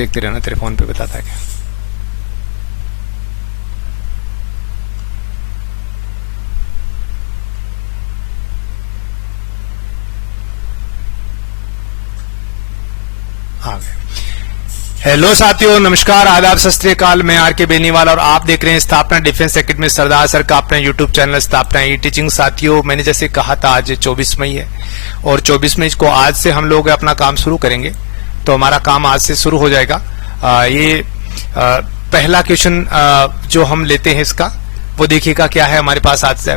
देखते रहना, तेरे फोन पे बताता है क्या। आ गए। हेलो साथियों, नमस्कार, आदाब, सत श्री अकाल। मैं आर के बेनीवाल और आप देख रहे हैं स्थापना डिफेंस एकेडमी सरदार सर का अपना यूट्यूब चैनल स्थापना ई टीचिंग। साथियों, मैंने जैसे कहा था आज 24 मई है और 24 मई को आज से हम लोग अपना काम शुरू करेंगे। तो हमारा काम आज से शुरू हो जाएगा। पहला क्वेश्चन जो हम लेते हैं इसका वो देखिएगा क्या है हमारे पास आज से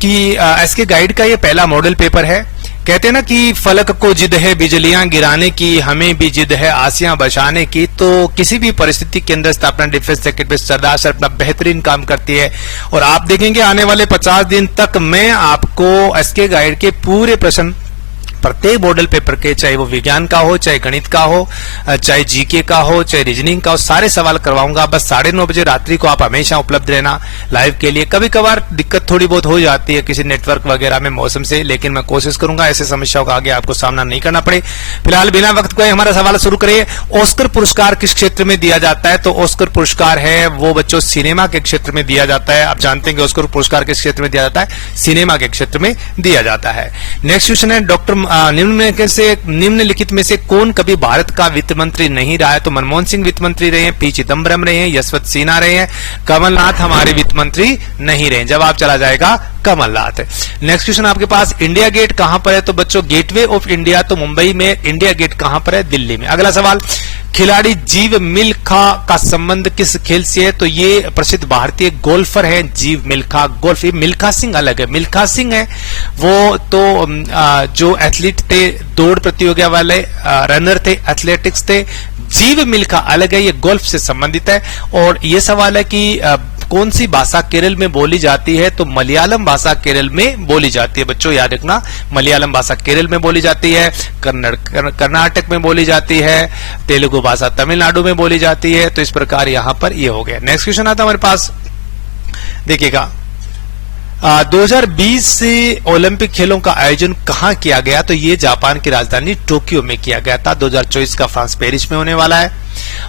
कि एसके गाइड का ये पहला मॉडल पेपर है। कहते हैं ना कि फलक को जिद है बिजलियां गिराने की, हमें भी जिद है आसियां बचाने की। तो किसी भी परिस्थिति के अंदर स्थापना डिफेंस एकेडमी सरदार सर अपना बेहतरीन काम करती है और आप देखेंगे आने वाले 50 दिन तक मैं आपको एसके गाइड के पूरे प्रश्न प्रत्येक मॉडल पेपर के, चाहे वो विज्ञान का हो, चाहे गणित का हो, चाहे जीके का हो, चाहे रीजनिंग का हो, सारे सवाल करवाऊंगा। बस 9:30 बजे रात्रि को आप हमेशा उपलब्ध रहना लाइव के लिए। कभी कभार दिक्कत थोड़ी बहुत हो जाती है किसी नेटवर्क वगैरह में, मौसम से, लेकिन मैं कोशिश करूंगा ऐसे समस्याओं का आगे आपको सामना नहीं करना पड़े। फिलहाल बिना वक्त गए हमारा सवाल शुरू करिए। ऑस्कर पुरस्कार किस क्षेत्र में दिया जाता है? तो ऑस्कर पुरस्कार है वो बच्चों सिनेमा के क्षेत्र में दिया जाता है। आप जानते हैं कि ऑस्कर पुरस्कार किस क्षेत्र में दिया जाता है? सिनेमा के क्षेत्र में दिया जाता है। नेक्स्ट क्वेश्चन है डॉक्टर निम्नलिखित में से कौन कभी भारत का वित्त मंत्री नहीं रहा है? तो मनमोहन सिंह वित्त मंत्री रहे हैं, पी चिदम्बरम रहे हैं, यशवंत सिन्हा रहे हैं, कमलनाथ हमारे वित्त मंत्री नहीं रहे। जवाब चला जाएगा कमलनाथ। नेक्स्ट क्वेश्चन आपके पास, इंडिया गेट कहां पर है? तो बच्चों गेटवे ऑफ इंडिया तो मुंबई में, इंडिया गेट कहां पर है? दिल्ली में। अगला सवाल, खिलाड़ी जीव मिल्खा का संबंध किस खेल से है? तो ये प्रसिद्ध भारतीय गोल्फर है जीव मिल्खा। गोल्फ, ये मिल्खा सिंह अलग है। मिल्खा सिंह है वो तो जो एथलीट थे, दौड़ प्रतियोगिता वाले रनर थे, एथलेटिक्स थे। जीव मिल्खा अलग है, ये गोल्फ से संबंधित है। और ये सवाल है कि कौन सी भाषा केरल में बोली जाती है? तो मलयालम भाषा केरल में बोली जाती है। बच्चों याद रखना, मलयालम भाषा केरल में बोली जाती है, कर्नाटक में बोली जाती है, तेलुगु भाषा तमिलनाडु में बोली जाती है। तो इस प्रकार यहां पर ये हो गया। नेक्स्ट क्वेश्चन आता है हमारे पास, देखिएगा 2020 से ओलंपिक खेलों का आयोजन कहां किया गया? तो ये जापान की राजधानी टोक्यो में किया गया था। 2024 का फ्रांस पेरिस में होने वाला है।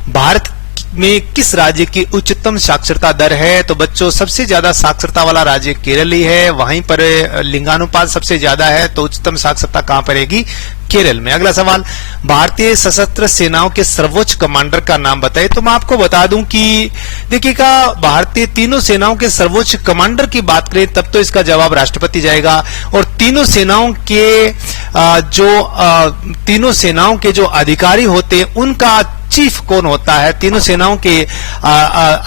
भारत में किस राज्य की उच्चतम साक्षरता दर है? तो बच्चों सबसे ज्यादा साक्षरता वाला राज्य केरल ही है, वहीं पर लिंगानुपात सबसे ज्यादा है। तो उच्चतम साक्षरता कहां पर रहेगी? केरल में। अगला सवाल, भारतीय सशस्त्र सेनाओं के सर्वोच्च कमांडर का नाम बताइए। तो मैं आपको बता दूं कि देखिएगा भारतीय तीनों सेनाओं के सर्वोच्च कमांडर की बात करें तब तो इसका जवाब राष्ट्रपति जाएगा। और तीनों सेनाओं के जो अधिकारी होते हैं उनका चीफ कौन होता है? तीनों सेनाओं के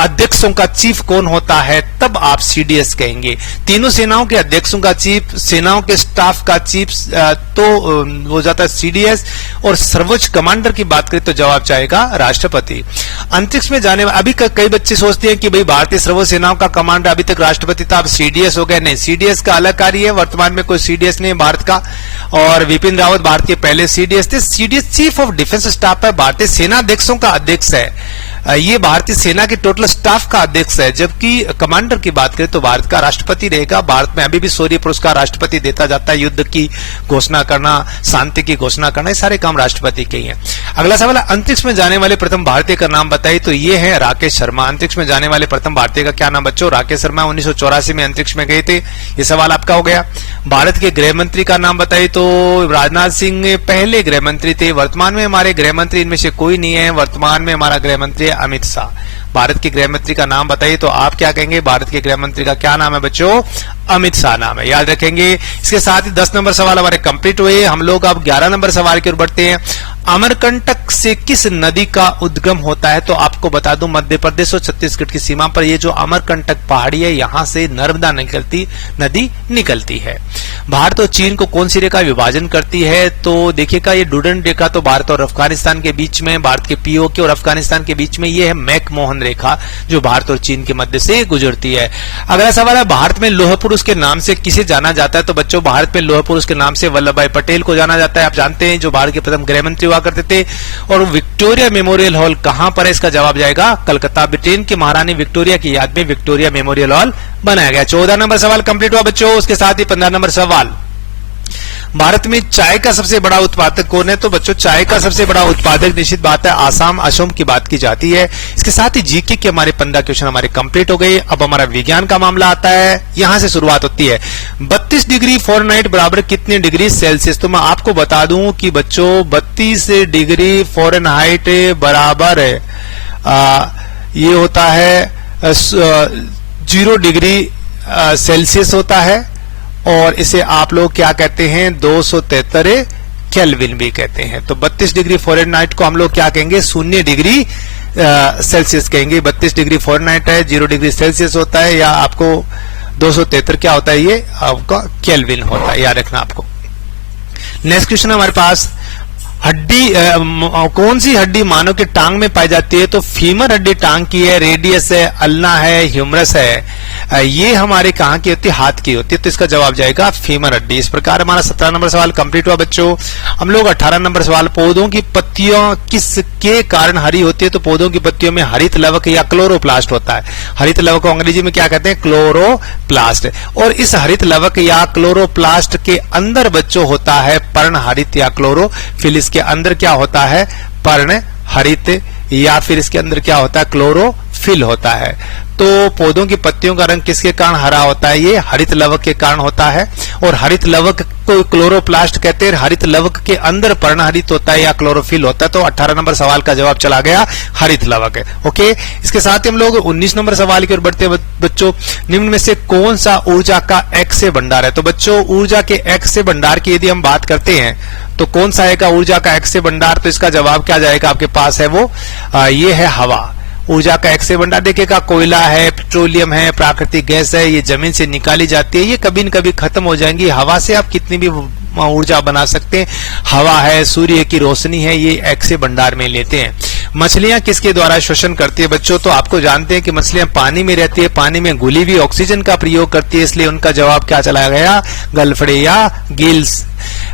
अध्यक्षों का चीफ कौन होता है? तब आप सीडीएस कहेंगे। तीनों सेनाओं के अध्यक्षों का चीफ, सेनाओं के स्टाफ का चीफ तो हो जाता है सीडीएस। और सर्वोच्च कमांडर की बात करें तो जवाब चाहेगा राष्ट्रपति। अंतरिक्ष में जाने वाले, अभी कई बच्चे सोचते हैं कि भाई भारतीय सर्वोच्च सेनाओं का कमांडर अभी तक राष्ट्रपति था, अब सीडीएस हो गया। नहीं, सीडीएस का अलग कार्य है, वर्तमान में कोई सीडीएस नहीं है भारत का। और विपिन रावत भारत के पहले सीडीएस थे। CDS chief of defence staff है, भारतीय सेना अध्यक्षों का अध्यक्ष है। ये भारतीय सेना के टोटल स्टाफ का अध्यक्ष है। जबकि कमांडर की बात करें तो भारत का राष्ट्रपति रहेगा। भारत में अभी भी शौर्य पुरस्कार राष्ट्रपति देता जाता है। युद्ध की घोषणा करना, शांति की घोषणा करना, ये सारे काम राष्ट्रपति के ही हैं। अगला सवाल, अंतरिक्ष में जाने वाले प्रथम भारतीय का नाम बताइए। तो ये है राकेश शर्मा। अंतरिक्ष में जाने वाले प्रथम भारतीय का क्या नाम बच्चों? राकेश शर्मा 1984 में अंतरिक्ष में गए थे। ये सवाल आपका हो गया। भारत के गृह मंत्री का नाम बताइए। तो राजनाथ सिंह पहले गृह मंत्री थे। वर्तमान में हमारे गृह मंत्री इनमें से कोई नहीं है। वर्तमान में हमारा गृह मंत्री अमित शाह। भारत के गृह मंत्री का नाम बताइए। तो आप क्या कहेंगे? भारत के गृह मंत्री का क्या नाम है बच्चों? अमित शाह नाम है, याद रखेंगे। इसके साथ ही 10 नंबर सवाल हमारे कंप्लीट हुए। हम लोग अब 11 नंबर सवाल की ओर बढ़ते हैं। अमरकंटक से किस नदी का उद्गम होता है? तो आपको बता दूं मध्य प्रदेश और छत्तीसगढ़ की सीमा पर ये जो अमरकंटक पहाड़ी है, यहां से नर्मदा नदी निकलती है। भारत और चीन को कौन सी रेखा विभाजन करती है? तो देखिएगा ये डूडन रेखा तो भारत और अफगानिस्तान के बीच में, भारत के पीओके और अफगानिस्तान के बीच में ये है मैकमोहन रेखा जो भारत और चीन के मध्य से गुजरती है। अगला सवाल है, भारत में लौह पुरुष के नाम से किसे जाना जाता है? तो बच्चों भारत में लौह पुरुष के नाम से वल्लभ भाई पटेल को जाना जाता है। आप जानते हैं जो भारत के प्रथम गृह मंत्री हुआ करते थे। और विक्टोरिया मेमोरियल हॉल कहां पर है? इसका जवाब जाएगा कलकत्ता। ब्रिटेन की महारानी विक्टोरिया की याद में विक्टोरिया मेमोरियल हॉल बनाया गया। 14 नंबर सवाल कंप्लीट हुआ बच्चों। उसके साथ ही 15 नंबर सवाल, भारत में चाय का सबसे बड़ा उत्पादक कौन है? तो बच्चों चाय का सबसे बड़ा उत्पादक निश्चित बात है आसाम, असम की बात की जाती है। इसके साथ ही जीके के हमारे 15 क्वेश्चन हमारे कंप्लीट हो गए। अब हमारा विज्ञान का मामला आता है, यहां से शुरुआत होती है। 32 डिग्री फ़ारेनहाइट बराबर कितने डिग्री सेल्सियस? तो मैं आपको बता दूं कि बच्चों 32 डिग्री फ़ारेनहाइट बराबर ये होता है 0 डिग्री सेल्सियस होता है, और इसे आप लोग क्या कहते हैं? 273 केल्विन भी कहते हैं। तो 32 डिग्री फ़ारेनहाइट को हम लोग क्या कहेंगे? 0 डिग्री सेल्सियस कहेंगे। 32 डिग्री फ़ारेनहाइट है, 0 डिग्री सेल्सियस होता है, या आपको 273 क्या होता है? ये आपका केल्विन होता है, याद रखना आपको। नेक्स्ट क्वेश्चन हमारे पास, हड्डी कौन सी हड्डी मानव के टांग में पाई जाती है? तो फीमर हड्डी टांग की है, रेडियस है, अल्ना है, ह्यूमरस है। ये हमारे कहां की होती है? हाथ की होती है। तो इसका जवाब जाएगा फीमर हड्डी। इस प्रकार हमारा 17 नंबर सवाल कंप्लीट हुआ बच्चों। हम लोग 18 नंबर सवाल, पौधों की पत्तियों किसके कारण हरी होती है? तो पौधों की पत्तियों में हरित लवक या क्लोरोप्लास्ट होता है। हरित लवक को अंग्रेजी में क्या कहते हैं? क्लोरोप्लास्ट। और इस हरित लवक या क्लोरोप्लास्ट के अंदर बच्चों होता है पर्णहरित या क्लोरोफिल। इसके अंदर क्या होता है? पर्णहरित, या फिर इसके अंदर क्या होता है? क्लोरोफिल होता है। तो पौधों की पत्तियों का रंग किसके कारण हरा होता है? ये हरित लवक के कारण होता है। और हरित लवक को क्लोरोप्लास्ट कहते हैं। हरित लवक के अंदर पर्णहरित होता है या क्लोरोफिल होता है। तो 18 नंबर सवाल का जवाब चला गया हरित लवक है। ओके, इसके साथ ही हम लोग 19 नंबर सवाल की ओर बढ़ते हैं बच्चों। निम्न में से कौन सा ऊर्जा का एक्स भंडार है? तो बच्चों ऊर्जा के एक्स भंडार की यदि हम बात करते हैं तो कौन सा है का ऊर्जा का एक्स भंडार? तो इसका जवाब क्या जाएगा आपके पास है? वो ये है हवा। ऊर्जा का एक्स भंडार देखिएगा, कोयला है, पेट्रोलियम है, प्राकृतिक गैस है, ये जमीन से निकाली जाती है, ये कभी न कभी खत्म हो जाएंगी। हवा से आप कितनी भी ऊर्जा बना सकते हैं। हवा है, सूर्य की रोशनी है, ये एक्स भंडार में लेते हैं। मछलियां किसके द्वारा शोषण करती है बच्चों? तो आपको जानते हैं कि मछलियां पानी में रहती है, पानी में घुली हुई ऑक्सीजन का प्रयोग करती है, इसलिए उनका जवाब क्या चला गया? गलफड़े या गिल्स।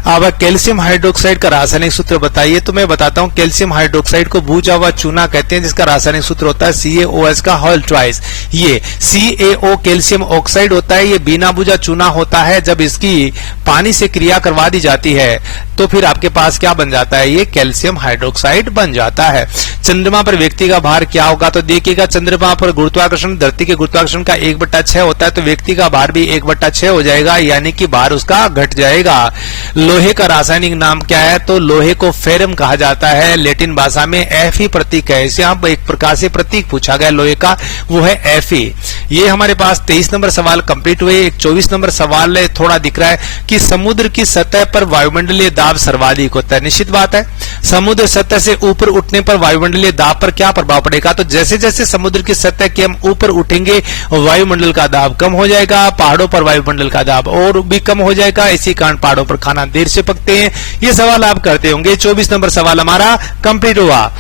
अब कैल्शियम हाइड्रोक्साइड का रासायनिक सूत्र बताइए। तो मैं बताता हूं, कैल्शियम हाइड्रोक्साइड को भूजा हुआ चूना कहते हैं, जिसका रासायनिक सूत्र होता है CaOH का होल ट्वाइस। ये CaO कैल्शियम ऑक्साइड होता है, ये बिना भूजा चूना होता है। जब इसकी पानी से क्रिया करवा दी जाती है तो फिर आपके पास क्या बन जाता है? ये कैल्शियम हाइड्रोक्साइड बन जाता है। चंद्रमा पर व्यक्ति का भार क्या होगा? तो देखिएगा, चंद्रमा पर गुरुत्वाकर्षण धरती के गुरुत्वाकर्षण का 1/6 होता है, तो व्यक्ति का भार भी 1/6 हो जाएगा, यानी कि भार उसका घट जाएगा। लोहे का रासायनिक नाम क्या है? तो लोहे को फेरम कहा जाता है, लैटिन भाषा में Fe प्रतीक है। इसे यहाँ एक प्रकार से प्रतीक पूछा गया लोहे का, वो है Fe। ये हमारे पास 23 नंबर सवाल कंप्लीट हुए। एक 24 नंबर सवाल है, थोड़ा दिख रहा है कि समुद्र की सतह पर वायुमंडलीय दाब सर्वाधिक होता है। निश्चित बात है, समुद्र सतह से ऊपर उठने पर वायुमंडलीय दाब पर क्या प्रभाव पड़ेगा? तो जैसे जैसे समुद्र की सतह के हम ऊपर उठेंगे वायुमंडल का दाब कम हो जाएगा, पहाड़ों पर वायुमंडल का दाब और भी कम हो जाएगा। इसी कारण पहाड़ों पर खाना देर से पकते हैं। ये सवाल आप करते होंगे। 24 नंबर सवाल हमारा कंप्लीट हुआ।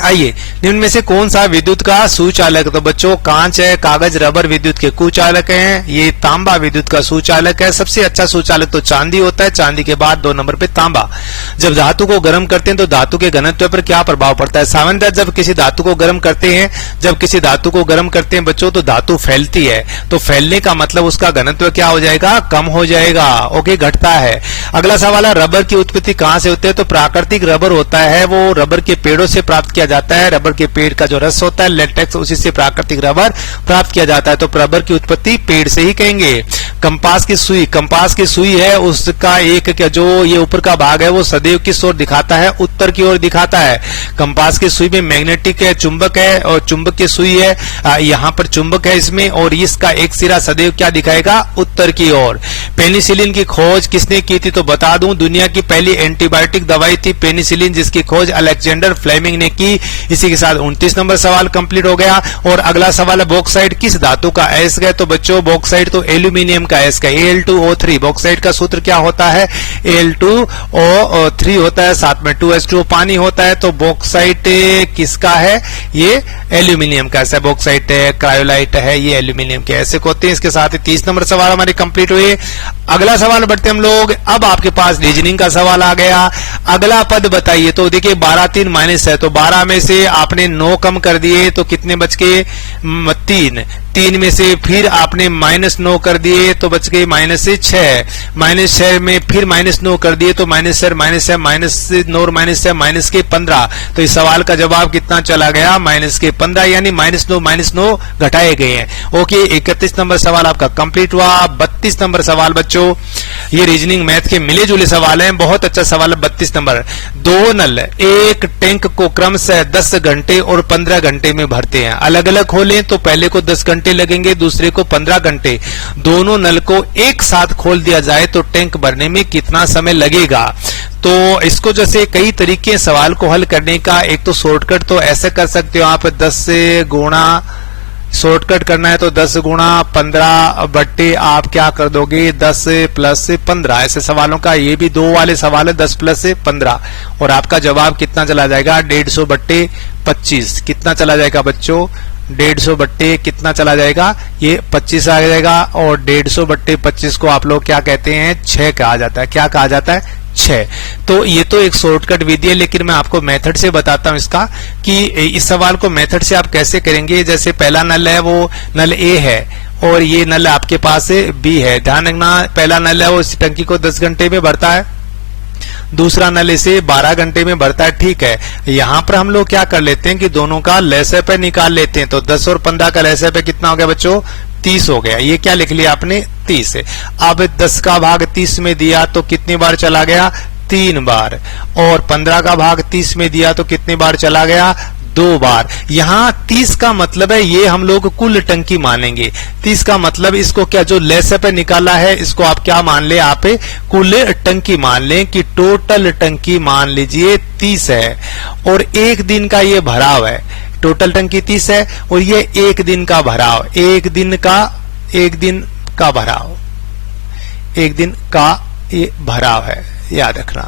आइए, निम्न में से कौन सा विद्युत का सुचालक? तो बच्चों कांच है, कागज, रबर विद्युत के कुचालक हैं। ये तांबा विद्युत का सुचालक है। सबसे अच्छा सुचालक तो चांदी होता है, चांदी के बाद 2 नंबर पे तांबा। जब धातु को गर्म करते हैं तो धातु के घनत्व पर क्या प्रभाव पड़ता है? सामान्यतः जब किसी धातु को गर्म करते हैं बच्चों, तो धातु फैलती है। तो फैलने का मतलब उसका घनत्व क्या हो जाएगा? कम हो जाएगा। ओके, घटता है। अगला सवाल है, रबर की उत्पत्ति कहां से होती है? तो प्राकृतिक रबर होता है, वो रबर के पेड़ों से प्राप्त किया जाता है। रबर के पेड़ का जो रस होता है लेटेक्स, उसी से प्राकृतिक रबर प्राप्त किया जाता है। तो रबर की उत्पत्ति पेड़ से ही कहेंगे। कंपास की सुई है, उसका एक जो ये ऊपर का भाग है वो सदैव किस ओर दिखाता है? उत्तर की ओर दिखाता है। कंपास की सुई में मैग्नेटिक है, चुंबक है, और चुंबक की सुई है, यहाँ पर चुंबक है इसमें, और इसका एक सिरा सदैव क्या दिखाएगा? उत्तर की ओर। पेनिसिलिन की खोज किसने की थी? तो बता दूं, दुनिया की पहली एंटीबायोटिक दवाई थी पेनिसिलिन, जिसकी खोज अलेक्जेंडर फ्लेमिंग ने की। इसी के साथ 29 नंबर सवाल कंप्लीट हो गया। और अगला सवाल है, बॉक्साइट किस धातु का अयस्क है? तो बच्चों बॉक्साइट तो एल्यूमिनियम का अयस्क है, Al2O3। बॉक्साइट का सूत्र क्या होता है? Al2O3 होता है, साथ में 2H2O पानी होता है। तो बॉक्साइट किसका है? ये एल्यूमिनियम का है। बॉक्साइट है, क्रायोलाइट है, ये एल्यूमिनियम के अयस्क होते हैं। इसके साथ ही 30 नंबर सवाल हमारे कंप्लीट हुए। अगला सवाल बढ़ते हम लोग। अब आपके पास रीजनिंग का सवाल आ गया। अगला पद बताइए। तो देखिए 12 3 माइनस है, तो 12 में से आपने 9 कम कर दिए तो कितने बच के? 3। 3 में से फिर आपने -9 कर दिए तो बच गई -6, -6 में फिर -9 कर दिए तो -6, -9 और -6 के 15। तो इस सवाल का जवाब कितना चला गया? -15, यानी -9 घटाए गए हैं। ओके, 31 नंबर सवाल आपका कंप्लीट हुआ। 32 नंबर सवाल बच्चों, ये रीजनिंग मैथ के मिले जुले सवाल हैं, बहुत अच्छा सवाल है। 32 नंबर, 2 नल एक टैंक को क्रमशः 10 घंटे और 15 घंटे में भरते हैं। अलग अलग खोलें तो पहले को 10 घंटे लगेंगे, दूसरे को 15 घंटे। दोनों नल को एक साथ खोल दिया जाए तो टैंक भरने में कितना समय लगेगा? तो इसको जैसे कई तरीके सवाल को हल करने का, एक तो शॉर्टकट तो ऐसे कर सकते हो आप, 10 से गुणा, शॉर्टकट करना है तो 10 गुणा 15 बट्टे आप क्या कर दोगे 10 प्लस 15। ऐसे सवालों का ये भी 2 वाले सवाल है, 10 प्लस 15, और आपका जवाब कितना चला जाएगा? 150 बट्टे 25। कितना चला जाएगा बच्चों? 150 बट्टे कितना चला जाएगा? ये 25 आ जाएगा, और 150 बट्टे 25 को आप लोग क्या कहते हैं? 6 कहा जाता है। क्या कहा जाता है? 6। तो ये तो एक शॉर्टकट विधि है, लेकिन मैं आपको मेथड से बताता हूं इसका, कि इस सवाल को मेथड से आप कैसे करेंगे। जैसे पहला नल है वो नल ए है, और ये नल आपके पास बी है। ध्यान रखना, पहला नल है वो इस टंकी को 10 घंटे में भरता है, दूसरा नल इसे 12 घंटे में भरता है। ठीक है, यहां पर हम लोग क्या कर लेते हैं कि दोनों का लसागु निकाल लेते हैं। तो 10 और 15 का लसागु कितना हो गया बच्चों? 30 हो गया। ये क्या लिख लिया आपने? 30। अब 10 का भाग 30 में दिया तो कितनी बार चला गया? 3 बार। और 15 का भाग 30 में दिया तो कितनी बार चला गया? 2 बार। यहां 30 का मतलब है ये हम लोग कुल टंकी मानेंगे। 30 का मतलब इसको क्या, जो लसागु निकाला है इसको आप क्या मान ले? आप कुल टंकी मान लें, कि टोटल टंकी मान लीजिए 30 है, और एक दिन का ये भराव है। टोटल टंकी 30 है और ये एक दिन का भराव, एक दिन का भराव, एक दिन का ये भराव है, याद रखना।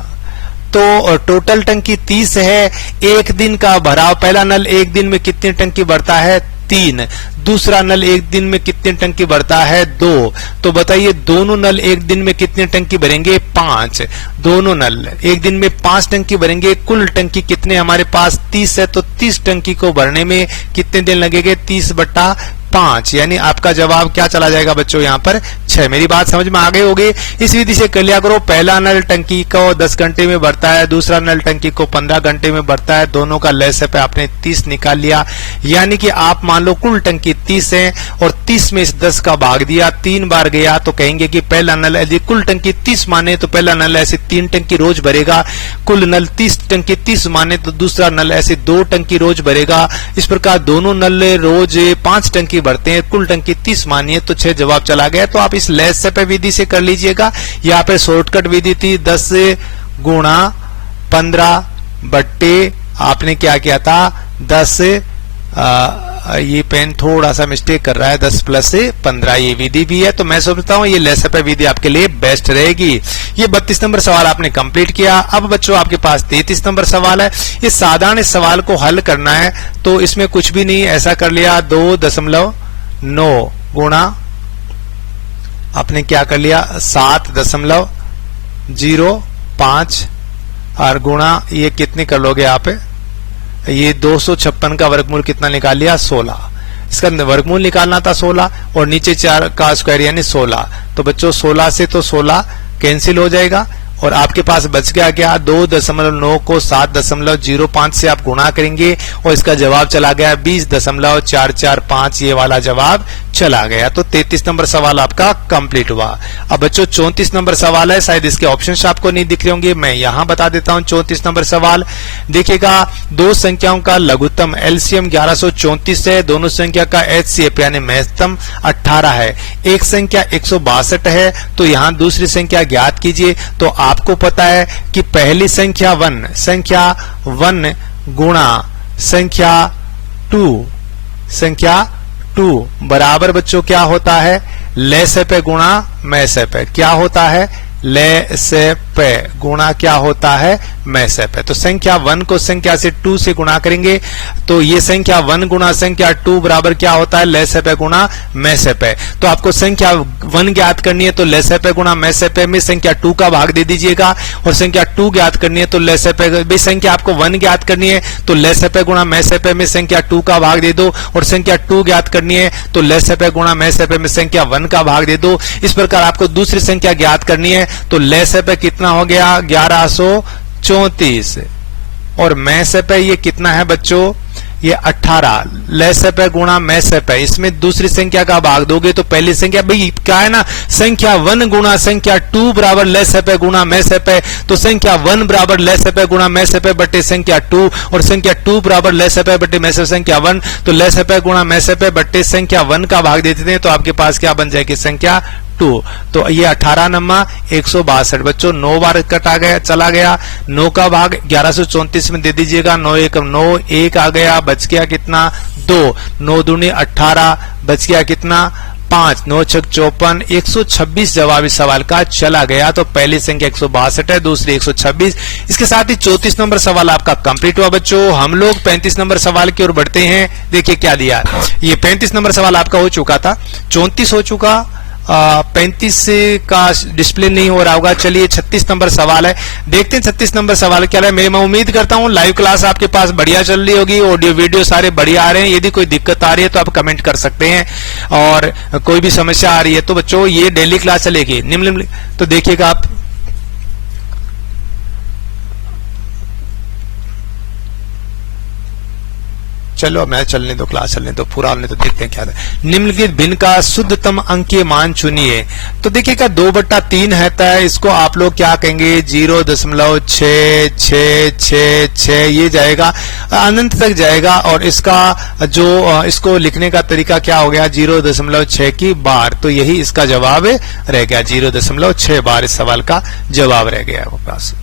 तो टोटल टंकी 30 है, एक दिन का भराव। पहला नल एक दिन में कितनी टंकी भरता है? 3। दूसरा नल एक दिन में कितनी टंकी भरता है? 2। तो बताइए दोनों नल एक दिन में कितनी टंकी भरेंगे? 5। दोनों नल एक दिन में 5 टंकी भरेंगे। कुल टंकी कितने हमारे पास? 30 है, तो 30 टंकी को भरने में कितने दिन लगेंगे? 30/5, यानी आपका जवाब क्या चला जाएगा बच्चों? यहाँ पर 6। मेरी बात समझ में आ गई होगी। इस विधि से कर लिया करो। पहला नल टंकी को 10 घंटे में भरता है, दूसरा नल टंकी को 15 घंटे में भरता है। दोनों का लसागु आपने 30 निकाल लिया, यानी कि आप मान लो कुल टंकी 30 है, और 30 में से 10 का भाग दिया, 3 बार गया, तो कहेंगे कि पहला नल, यदि कुल टंकी 30 माने तो पहला नल ऐसे 3 टंकी रोज भरेगा। कुल नल 30 टंकी 30 माने तो दूसरा नल ऐसे 2 टंकी रोज भरेगा। इस प्रकार दोनों नल रोज 5 टंकी भरते हैं। कुल टंकी 30 मानिए तो 6 जवाब चला गया। तो आप इस लसागु विधि से कर लीजिएगा। यहाँ पे शॉर्टकट विधि थी, 10 गुणा 15 बट्टे आपने क्या किया था? 10, ये पेन थोड़ा सा मिस्टेक कर रहा है, 10 प्लस 15 ये विधि भी है। तो मैं समझता हूं ये लसागु विधि आपके लिए बेस्ट रहेगी। ये 32 नंबर सवाल आपने कंप्लीट किया। अब बच्चों आपके पास 33 नंबर सवाल है। ये साधारण इस सवाल को हल करना है, तो इसमें कुछ भी नहीं, ऐसा कर लिया 2.9 गुणा आपने क्या कर लिया 7.05 और गुणा ये कितनी कर लोगे आप? ये 256 का वर्गमूल कितना निकाल लिया? 16। इसका वर्गमूल निकालना था 16, और नीचे 4 का स्क्वायर यानी 16। तो बच्चों 16 से तो 16 कैंसिल हो जाएगा, और आपके पास बच गया क्या? 2.9 को 7.05 से आप गुणा करेंगे, और इसका जवाब चला गया 20.445। ये वाला जवाब चला गया। तो 33 नंबर सवाल आपका कंप्लीट हुआ। अब बच्चों 34 नंबर सवाल है, शायद इसके ऑप्शंस आपको नहीं दिख रहे होंगे, मैं यहां बता देता हूं। 34 नंबर सवाल देखिएगा, दो संख्याओं का लघुत्तम एलसीएम 1134 है, दोनों संख्या का एचसीएफ यानी महत्तम 18 है। एक संख्या 162 है, तो यहां दूसरी संख्या ज्ञात कीजिए। तो आपको पता है कि पहली संख्या 1 गुणा संख्या 2 बराबर बच्चों क्या होता है? लसागु गुणा महसागु। क्या होता है? लसागु गुणा क्या होता है? मैसेप है। तो संख्या 1 को संख्या से 2 से गुणा करेंगे तो ये संख्या 1 गुणा संख्या 2 बराबर क्या होता है, लेसेप है गुणा मैसेप है। तो आपको संख्या 1 ज्ञात करनी है तो लेसेप है गुणा मैसेप है में संख्या 2 का भाग दे दीजिएगा, और संख्या 2 ज्ञात करनी है तो लेसेप है, भाई संख्या आपको 1 ज्ञात करनी है तो लेसेप है गुणा मैसेप है में संख्या 2 का भाग दे दो, और संख्या 2 ज्ञात करनी है तो लेसेप है गुणा मैसेप है में संख्या 1 का भाग दे दो। इस प्रकार आपको दूसरी संख्या ज्ञात करनी है तो लेसेप है कितना हो गया 1134, और मैसेप है ये कितना है बच्चों, ये 18। लेसेप है गुणा मैसेप है, इसमें दूसरी संख्या का भाग दोगे तो पहली संख्या, भाई क्या है ना, संख्या 1 गुणा संख्या 2 बराबर लेसेप है गुणा मैसेप है, तो संख्या 1 बराबर लेसेप है गुणा मैसेप है बटे संख्या 2, और संख्या 2 बराबर लेसेप है बटे मैसेप संख्या 1, तो लेसेप है गुणा मैसेप है बटे संख्या 1 का भाग देते हैं तो आपके पास क्या बन जाएगी संख्या 2। तो ये 18 नंबर 162 बच्चों 9 बार कटा गया, चला गया, 9 का भाग 1134 में दे दीजिएगा, 9 1 9, 1 आ गया, बच गया कितना 2, 9 दूनी 18, बच गया कितना 5, 9 6 54, 126 जवाब इस सवाल का चला गया। तो पहली संख्या 162 है, दूसरी 126। इसके साथ ही 34 नंबर सवाल आपका कंप्लीट हुआ बच्चों। हम लोग 35 नंबर सवाल की ओर बढ़ते हैं। देखिए क्या दिया, ये 35 नंबर सवाल आपका हो चुका था, 34 हो चुका, 35 का डिस्प्ले नहीं हो रहा होगा। चलिए 36 नंबर सवाल है, देखते हैं 36 नंबर सवाल क्या है। मैं उम्मीद करता हूं लाइव क्लास आपके पास बढ़िया चल रही होगी, ऑडियो वीडियो सारे बढ़िया आ रहे हैं। यदि कोई दिक्कत आ रही है तो आप कमेंट कर सकते हैं, और कोई भी समस्या आ रही है तो बच्चों ये डेली क्लास चलेगी। निम्न तो देखिएगा आप, चलो मैं चलने दो, क्लास चलने दो, पूरा होने तो देखते हैं क्या है। निम्नलिखित भिन्न का शुद्धतम अंकीय मान चुनिए। तो देखिएगा 2/3 है, इसको आप लोग क्या कहेंगे 0.66666 ये जाएगा, अनंत तक जाएगा, और इसका जो इसको लिखने का तरीका क्या हो गया 0.6 की बार। तो यही इसका जवाब रह गया, 0.6 बार इस सवाल का जवाब रह गया आपके पास।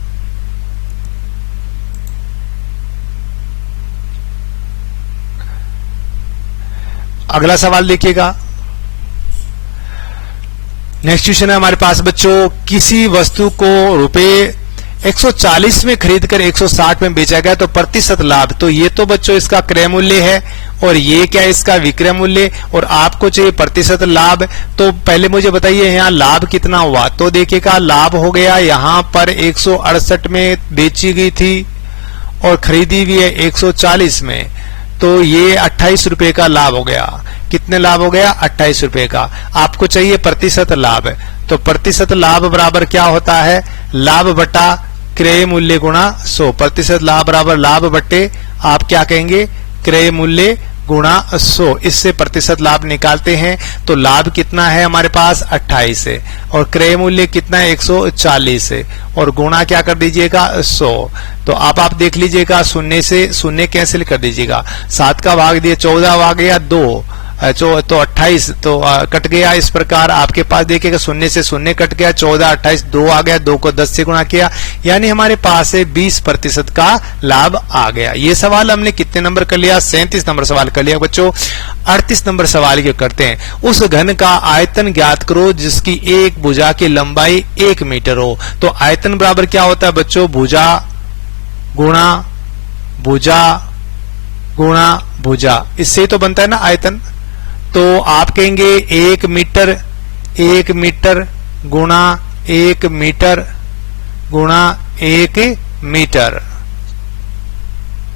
अगला सवाल देखिएगा, नेक्स्ट क्वेश्चन है हमारे पास बच्चों, किसी वस्तु को रुपए 140 में खरीदकर 160 में बेचा गया तो प्रतिशत लाभ। तो ये तो बच्चों इसका क्रय मूल्य है, और ये क्या है इसका विक्रय मूल्य, और आपको चाहिए प्रतिशत लाभ। तो पहले मुझे बताइए यहाँ लाभ कितना हुआ। तो देखिएगा लाभ हो गया यहाँ पर 168 में बेची गई थी और खरीदी हुई है 140 में, तो ये 28 रुपए का लाभ हो गया। कितने लाभ हो गया 28 रुपए का। आपको चाहिए प्रतिशत लाभ, तो प्रतिशत लाभ बराबर क्या होता है, लाभ बटा क्रय मूल्य गुणा 100। प्रतिशत लाभ बराबर लाभ बटे आप क्या कहेंगे क्रय मूल्य गुणा 100। इससे प्रतिशत लाभ निकालते हैं तो लाभ कितना है हमारे पास 28 है, और क्रय मूल्य कितना है 140 है, और गुणा क्या कर दीजिएगा 100। तो आप देख लीजिएगा, शून्य से शून्य कैंसिल कर दीजिएगा, 7 का भाग दिए 14 आ गया 2, तो 28 तो कट गया। इस प्रकार आपके पास देखिएगा शून्य से शून्य कट गया, 14 28 2 आ गया, 2 को 10 से गुणा किया, यानी हमारे पास 20% का लाभ आ गया। ये सवाल हमने कितने नंबर कर लिया 37 नंबर सवाल कर लिया बच्चों। 38 नंबर सवाल ये करते हैं, उस घन का आयतन ज्ञात करो जिसकी एक भुजा की लंबाई 1 मीटर हो। तो आयतन बराबर क्या होता है बच्चों, भुजा गुणा भुजा गुणा भुजा, इससे तो बनता है ना आयतन। तो आप कहेंगे 1 मीटर गुणा 1 मीटर गुणा 1 मीटर।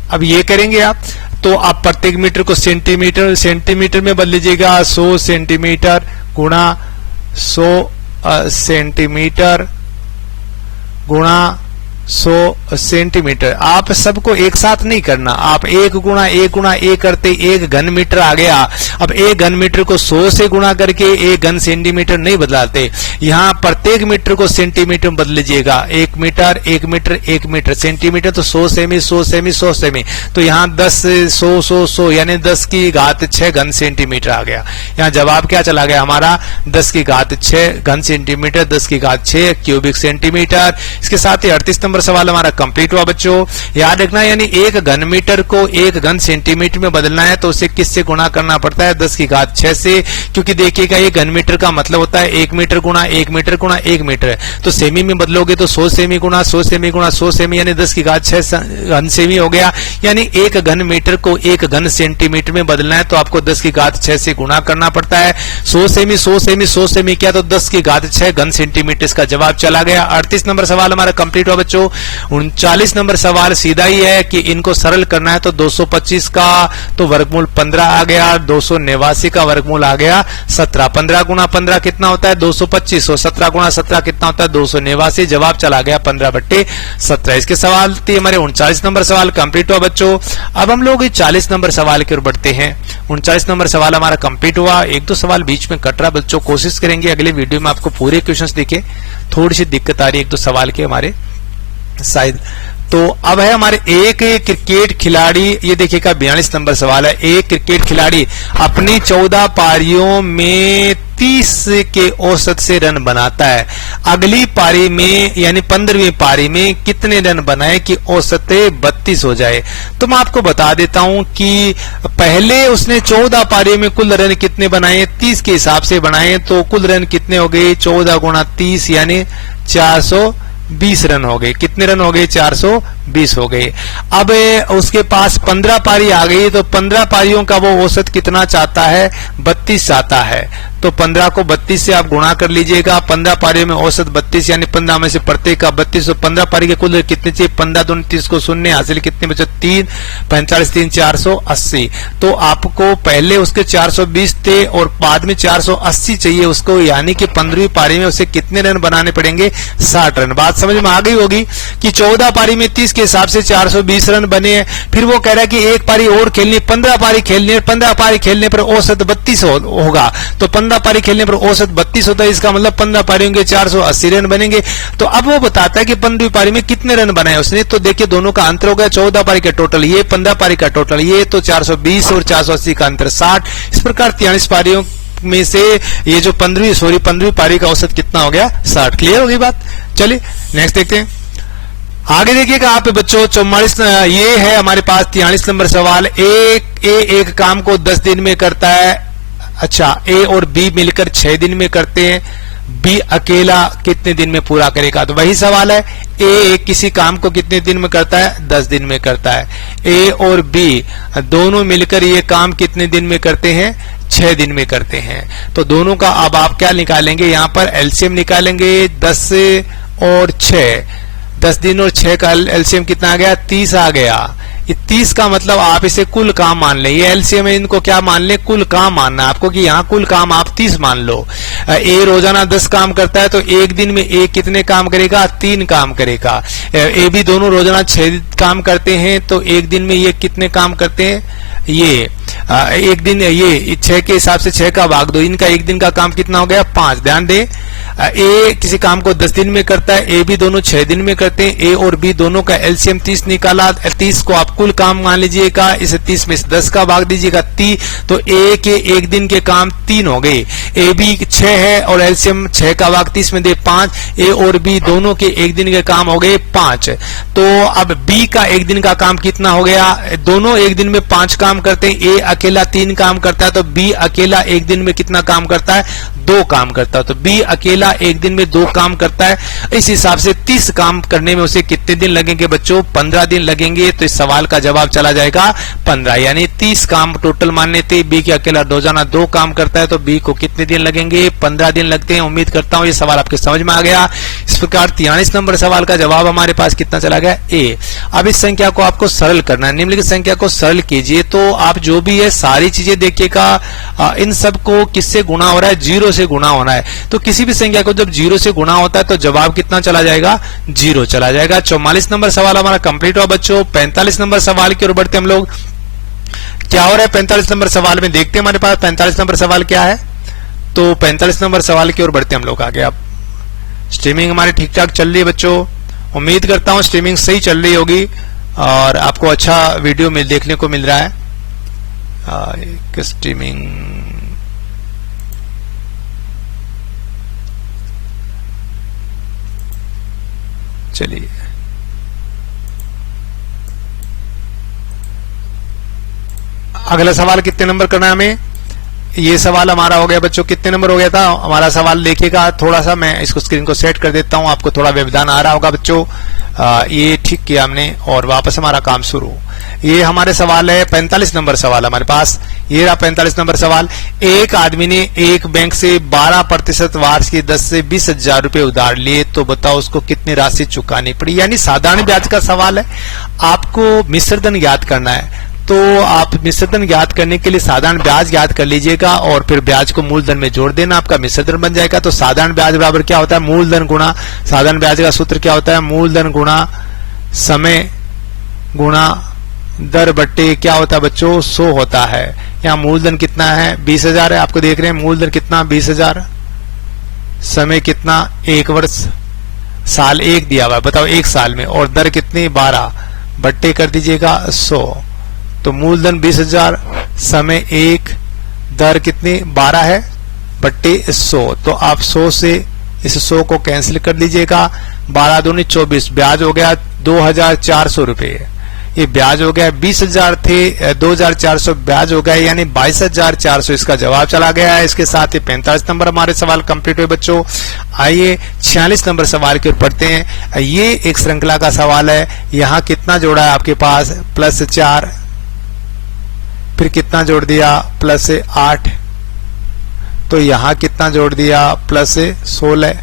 अब ये करेंगे आप, तो आप प्रत्येक मीटर को सेंटीमीटर में बदल लीजिएगा, 100 सेंटीमीटर गुणा 100 सेंटीमीटर गुणा 100 सेंटीमीटर। आप सबको एक साथ नहीं करना, आप 1 गुणा 1 करते 1 घन मीटर आ गया। अब 1 घन मीटर को 100 से गुणा करके 1 घन सेंटीमीटर नहीं बदलाते, यहाँ प्रत्येक मीटर को सेंटीमीटर में बदल लीजिएगा। 1 मीटर 1 मीटर 1 मीटर, सेंटीमीटर तो 100 सेमी 100 सेमी 100 सेमी, तो यहाँ 10 100 100 100 यानी 10 की घात 6 घन सेंटीमीटर आ गया। यहाँ जवाब क्या चला गया हमारा 10 की घात 6 घन सेंटीमीटर, 10 की घात 6 क्यूबिक सेंटीमीटर। इसके साथ ही 38 नंबर सवाल हमारा कंप्लीट हुआ बच्चों। याद रखना, यानी एक घन मीटर को एक घन सेंटीमीटर में बदलना है तो उसे किससे गुणा करना पड़ता है? 10 की घात 6 से, क्योंकि देखिएगा ये घन मीटर का मतलब होता है 1 मीटर गुणा 1 मीटर गुणा 1 मीटर। तो सेमी में बदलोगे तो 100 सेमी गुणा 100 सेमी गुणा 100 सेमी, यानी 10 की घात 6 घन सेमी हो गया। यानी एक घन मीटर को एक घन सेंटीमीटर में बदलना है तो आपको 10 की घात 6 से गुणा करना पड़ता है। 100 सेमी 100 सेमी 100 सेमी क्या, तो 10 की घात 6 घन सेंटीमीटर। इसका जवाब चला गया। 38 नंबर सवाल हमारा कंप्लीट हुआ बच्चों। 39 नंबर सवाल सीधा ही है कि इनको सरल करना है तो 225 का तो वर्गमूल 15 आ गया, 289 का वर्गमूल आ गया 17। 15 गुणा 15 कितना होता है? 225। 17 गुणा 17 कितना होता है? 289। जवाब चला गया 15/17। इसके सवाल थे हमारे 39 नंबर सवाल कंप्लीट हुआ बच्चों। अब हम लोग 40 नंबर सवाल की ओर बढ़ते हैं। 39 नंबर सवाल हमारा कंप्लीट हुआ। एक दो सवाल बीच में कट रहा बच्चों, कोशिश करेंगे अगले वीडियो में आपको पूरे क्वेश्चंस दिखे। थोड़ी सी दिक्कत आ रही है एक दो सवाल के हमारे शायद। तो अब है हमारे एक क्रिकेट खिलाड़ी, ये देखिएगा 42 नंबर सवाल है। एक क्रिकेट खिलाड़ी अपनी 14 पारियों में 30 के औसत से रन बनाता है। अगली पारी में यानी 15वीं पारी में कितने रन बनाए कि औसत 32 हो जाए? तो मैं आपको बता देता हूं कि पहले उसने 14 पारियों में कुल रन कितने बनाए? 30 के हिसाब से बनाए तो कुल रन कितने हो गए? 14 गुणा 30 यानी 420 रन हो गए। कितने रन हो गए? 420 हो गए। अब उसके पास 15 पारी आ गई तो 15 पारियों का वो औसत कितना चाहता है? 32 चाहता है। तो 15 को 32 से आप गुणा कर लीजिएगा। 15 पारियों में औसत 32 यानी 15 में से प्रत्येक का 32, तो 15 पारी के कुल कितने चाहिए? 15 दूनी 30 को शून्य, हासिल कितने बचे? 3, 45 3 480। तो आपको पहले उसके 420 थे और बाद में 480 चाहिए उसको, यानी कि 15वीं पारी में उसे कितने रन बनाने पड़ेंगे? 60 रन। बात समझ में आ गई होगी कि 14 पारी में 30 के हिसाब से 420 रन बने हैं। फिर वो कह रहा है कि एक पारी और खेलनी, 15 पारी खेलनी है। 15 पारी खेलने पर औसत 32 होगा। तो 15 पारी खेलने पर औसत 32 होता है, इसका मतलब 15 पारियों के 480 रन बनेंगे। तो अब वो बताता है कि 15वीं पारी में कितने रन बनाए उसने। तो देखिए दोनों का अंतर हो गया, 14 पारी का टोटल ये, 15 पारी का टोटल ये, तो 420 और 480 का अंतर 60। इस प्रकार 43 पारियों में से ये जो 15वीं पारी का औसत कितना हो गया? 60। क्लियर हो गई बात? चलिए नेक्स्ट देखते हैं। आगे देखिएगा आप बच्चों 44, ये है हमारे पास 43 नंबर सवाल। एक काम को 10 दिन में करता है। अच्छा, ए और बी मिलकर 6 दिन में करते हैं, बी अकेला कितने दिन में पूरा करेगा? तो वही सवाल है, ए किसी काम को कितने दिन में करता है? 10 दिन में करता है। ए और बी दोनों मिलकर ये काम कितने दिन में करते हैं? 6 दिन में करते हैं। तो दोनों का अब आप क्या निकालेंगे? यहां पर एलसीएम निकालेंगे। 10 और 6, 10 दिन और 6 का एलसीएम कितना आ गया? 30 आ गया। ये 30 का मतलब आप इसे कुल काम मान लें। ये एलसीएम है, इनको क्या मान लें? कुल काम मानना आपको, कि यहाँ कुल काम आप 30 मान लो। ए रोजाना 10 काम करता है तो एक दिन में ए कितने काम करेगा? 3 काम करेगा। ए भी दोनों रोजाना 6 काम करते हैं तो एक दिन में ये कितने काम करते हैं? ये एक दिन ये 6 के हिसाब से 6 का भाग दो, इनका एक दिन का काम कितना हो गया? 5। ध्यान दें, ए किसी काम को 10 दिन में करता है, ए भी दोनों 6 दिन में करते हैं। ए और बी दोनों का एलसीएम 30 निकाला, 30 को आप कुल काम मान लीजिएगा, इसे 30 में से 10 का भाग दीजिएगा 30, तो ए के एक दिन के काम 3 हो गए। ए बी 6 है और एलसीएम 6 का भाग 30 में दे 5, ए और बी दोनों के एक दिन के काम हो गए 5। तो अब बी का एक दिन का काम कितना हो गया? दोनों एक दिन में 5 काम करते हैं, ए अकेला 3 काम करता है, तो बी अकेला एक दिन में कितना काम करता है? 2 काम करता है। तो बी अकेला एक दिन में 2 काम करता है। इस हिसाब से 30 काम करने में उसे कितने दिन लगेंगे बच्चों? 15 दिन लगेंगे। तो इस सवाल का जवाब चला जाएगा 15, यानी 30 काम टोटल मानने थे। बी के अकेला रोजाना 2 काम करता है तो बी को कितने दिन लगेंगे? 15 दिन लगते हैं। उम्मीद करता हूं ये सवाल आपके समझ में आ गया। इस प्रकार 43 नंबर सवाल का जवाब हमारे पास कितना चला गया? ए। अब इस संख्या को आपको सरल करना है। निम्नलिखित संख्या को सरल कीजिए। तो आप जो भी है सारी चीजें देखिएगा, इन सब को किससे गुणा हो रहा है? 0 से गुणा होना है। तो किसी भी संख्या को जब 0 से गुणा होता है तो जवाब कितना चला जाएगा? 0 चला जाएगा। 44 नंबर सवाल हमारा कंप्लीट हुआ बच्चों। 45 नंबर सवाल की ओर बढ़ते हम लोग। क्या हो रहा है 45 नंबर सवाल में? देखते हैं हमारे पास 45 नंबर सवाल क्या है। तो 45 नंबर सवाल की ओर बढ़ते हम लोग आगे। अब स्ट्रीमिंग हमारी ठीक ठाक चल रही है बच्चों। उम्मीद करता हूं स्ट्रीमिंग सही चल रही होगी और आपको अच्छा वीडियो देखने को मिल रहा है। स्ट्रीमिंग चलिए अगला सवाल कितने नंबर करना है हमें? ये सवाल हमारा हो गया बच्चों, कितने नंबर हो गया था हमारा सवाल? देखिएगा थोड़ा सा मैं इसको स्क्रीन को सेट कर देता हूं, आपको थोड़ा व्यवधान आ रहा होगा बच्चों। ये ठीक किया हमने और वापस हमारा काम शुरू। ये हमारे सवाल है 45 नंबर सवाल हमारे पास। ये रहा 45 नंबर सवाल। एक आदमी ने एक बैंक से 12% वार्षिक 10 से 20 हजार रुपए उधार लिए, तो बताओ उसको कितनी राशि चुकानी पड़ी। यानी साधारण ब्याज का सवाल है, आपको मिश्र धन ज्ञात करना है। तो आप मिश्र धन ज्ञात करने के लिए साधारण ब्याज ज्ञात कर लीजिएगा और फिर ब्याज को मूलधन में जोड़ देना, आपका मिश्र धन बन जाएगा। तो साधारण ब्याज बराबर क्या होता है? मूलधन गुणा, साधारण ब्याज का सूत्र क्या होता है? मूलधन गुणा समय गुणा दर बट्टे क्या होता है बच्चों? 100 होता है। यहाँ मूलधन कितना है? 20,000 है, आपको देख रहे हैं मूलधन कितना? 20,000। समय कितना? 1 वर्ष, साल 1 दिया हुआ है, बताओ 1 साल में, और दर कितनी? 12 बट्टे कर दीजिएगा 100। तो मूलधन 20,000, समय 1, दर कितनी? 12 है बट्टे 100। तो आप 100 से इस 100 को कैंसिल कर लीजिएगा। 12 दूनी 24, ब्याज हो गया 2,400 रुपये। ये ब्याज हो गया, 20,000 थे 2,400 ब्याज हो गया, यानी 22,400 इसका जवाब चला गया है। इसके साथ ही 45 नंबर हमारे सवाल कंप्लीट हुए बच्चों। आइए 46 नंबर सवाल की ओर पढ़ते हैं। ये एक श्रृंखला का सवाल है। यहाँ कितना जोड़ा है आपके पास? +4, फिर कितना जोड़ दिया? +8, तो यहां कितना जोड़ दिया? +16।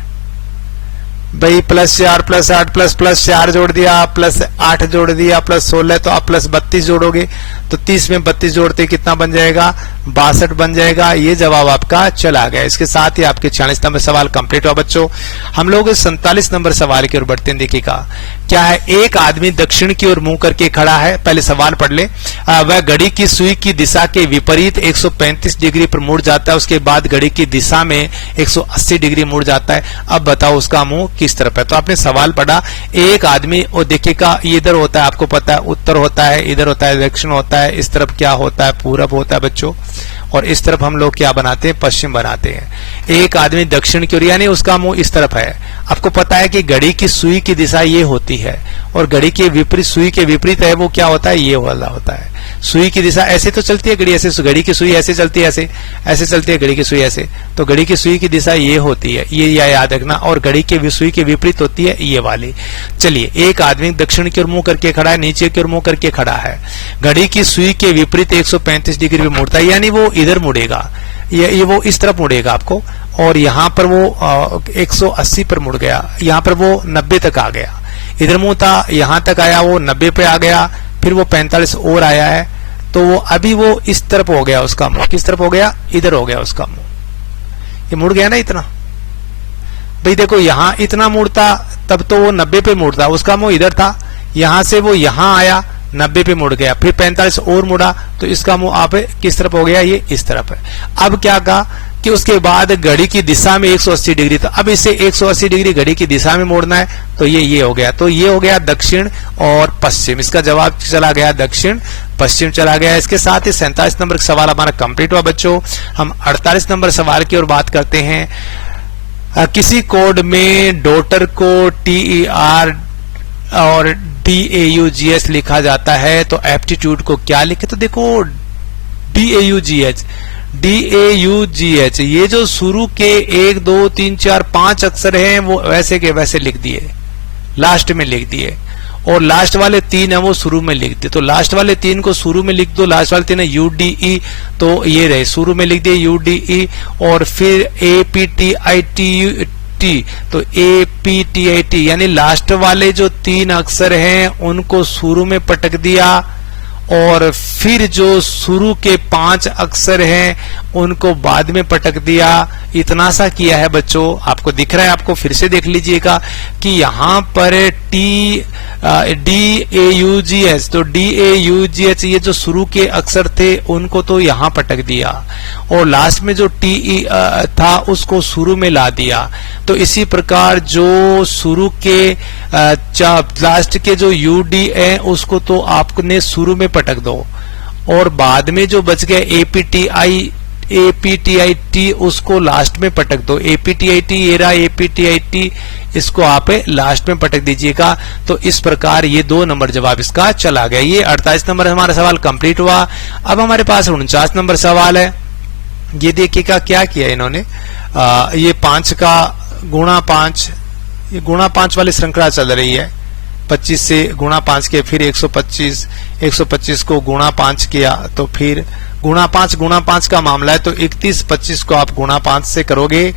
भाई +4 +8 +4 जोड़ दिया, +8 जोड़ दिया, +16, तो आप +32 जोड़ोगे, तो 30 में 32 जोड़ते कितना बन जाएगा? 62 बन जाएगा। ये जवाब आपका चला गया। इसके साथ ही आपके 46 नंबर सवाल कंप्लीट हुआ बच्चों। हम लोग 47 नंबर सवाल की ओर बढ़ते हैं। देखिएगा क्या है? एक आदमी दक्षिण की ओर मुंह करके खड़ा है। पहले सवाल पढ़ ले। वह घड़ी की सुई की दिशा के विपरीत 135 डिग्री पर मुड़ जाता है, उसके बाद घड़ी की दिशा में 180 डिग्री मुड़ जाता है। अब बताओ उसका मुंह किस तरफ है? तो आपने सवाल पढ़ा, एक आदमी, और देखिएगा इधर होता है, आपको पता है उत्तर होता है, इधर होता है दक्षिण होता है, इस तरफ क्या होता है? पूरब होता है बच्चों, और इस तरफ हम लोग क्या बनाते हैं? पश्चिम बनाते हैं। एक आदमी दक्षिण की ओर, यानी उसका मुंह इस तरफ है। आपको पता है कि घड़ी की सुई की दिशा ये होती है, और घड़ी के विपरीत, सुई के विपरीत है वो क्या होता है? ये वाला होता है। सुई की दिशा ऐसे तो चलती है घड़ी, ऐसे घड़ी की सुई ऐसे चलती है, ऐसे ऐसे चलती है घड़ी की सुई ऐसे, तो घड़ी की सुई की दिशा ये होती है, ये याद रखना, और घड़ी के सुई के विपरीत होती है ये वाली। चलिए, एक आदमी दक्षिण की ओर मुंह करके खड़ा है, नीचे की ओर मुंह करके खड़ा है, घड़ी की सुई के विपरीत 135 डिग्री पे मुड़ता है, यानी वो इधर मुड़ेगा, ये वो इस तरफ मुड़ेगा आपको, और यहाँ पर वो 180 पर मुड़ गया, यहाँ पर वो 90 तक आ गया। इधर मुंह था, यहाँ तक आया, वो 90 पे आ गया, फिर वो 45 और आया है, तो वो अभी वो इस तरफ हो गया उसका मुंह। किस तरफ हो गया? इधर हो गया उसका मुंह। ये मुड़ गया ना इतना। भाई देखो, यहां इतना मुड़ता तब तो वो 90 पे मुड़ता, उसका मुंह इधर था, यहां से वो यहां आया 90 पे मुड़ गया, फिर 45 और मुड़ा, तो इसका मुंह आप किस तरफ हो गया? ये इस तरफ है। अब क्या कहा कि उसके बाद घड़ी की दिशा में 180 डिग्री, तो अब इसे 180 डिग्री घड़ी की दिशा में मोड़ना है, तो ये हो गया। तो ये हो गया दक्षिण और पश्चिम। इसका जवाब चला गया दक्षिण पश्चिम चला गया। इसके साथ ही 47 नंबर का सवाल हमारा कंप्लीट हुआ बच्चों। हम 48 नंबर सवाल की ओर बात करते हैं। किसी कोड में डॉटर को TER और DAUGH लिखा जाता है, तो एप्टीट्यूड को क्या लिखे? तो देखो DAUGH, ये जो शुरू के 1 2 3 4 5 अक्षर हैं वो वैसे के वैसे लिख दिए, लास्ट में लिख दिए, और लास्ट वाले 3 है वो शुरू में लिख दिए। तो लास्ट वाले 3 को शुरू में लिख दो, लास्ट वाले 3 है UDE, तो ये रहे शुरू में लिख दिए UDE, और फिर APTIT, तो APTIT, यानी लास्ट वाले जो 3 अक्षर हैं उनको शुरू में पटक दिया, और फिर जो शुरू के 5 अक्षर हैं उनको बाद में पटक दिया। इतना सा किया है बच्चों, आपको दिख रहा है, आपको फिर से देख लीजिएगा कि यहाँ पर DAUGH, तो DAUGH ये जो शुरू के अक्षर थे उनको तो यहाँ पटक दिया, और लास्ट में जो TE था उसको शुरू में ला दिया। तो इसी प्रकार जो शुरू के लास्ट के जो UD है उसको तो आपने शुरू में पटक दो, और बाद में जो बच गया APTIT उसको लास्ट में पटक दो। APTIT ये रहा APTIT, इसको आप लास्ट में पटक दीजिएगा। तो इस प्रकार ये 2 नंबर जवाब इसका चला गया। ये 48 नंबर हमारा सवाल कंप्लीट हुआ। अब हमारे पास 49 नंबर सवाल है। ये देखिएगा क्या किया इन्होंने, ये 5 का गुणा 5, ये गुणा 5 वाली श्रृंखला चल रही है। 25 से गुणा 5 किया, फिर 125 को गुणा 5 किया, तो फिर गुणा 5 का मामला है। तो 31 25 को आप गुणा 5 से करोगे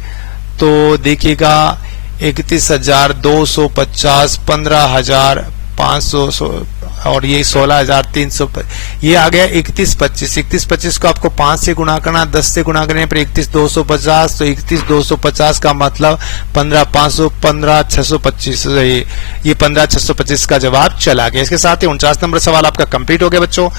तो देखिएगा 31,250, 15,500 और ये 16,300, ये आ गया 31 25 को आपको 5 से गुणा करना, 10 से गुणा करने पर 31,250, तो 31,250 का मतलब 15,500, 15,625, ये 15,625 का जवाब चला गया। इसके साथ ही 49 नंबर सवाल आपका कंप्लीट हो गया बच्चों।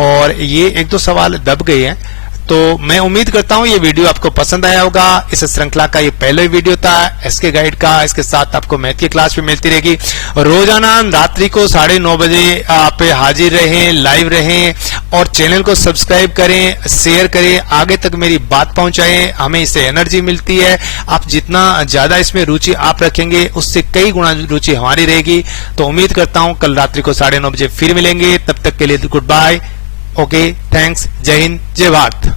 और ये 1-2 सवाल दब गए हैं, तो मैं उम्मीद करता हूं ये वीडियो आपको पसंद आया होगा। इस श्रृंखला का ये पहला वीडियो था एसके गाइड का। इसके साथ आपको मैथ की क्लास भी मिलती रहेगी। रोजाना रात्रि को 9:30 बजे आप हाजिर रहें, लाइव रहें और चैनल को सब्सक्राइब करें, शेयर करें, आगे तक मेरी बात पहुंचाएं। हमें इससे एनर्जी मिलती है। आप जितना ज्यादा इसमें रुचि आप रखेंगे उससे कई गुना रुचि हमारी रहेगी। तो उम्मीद करता हूं कल रात्रि को 9:30 बजे फिर मिलेंगे। तब तक के लिए गुड बाय। ओके, थैंक्स, जय हिंद, जय भारत।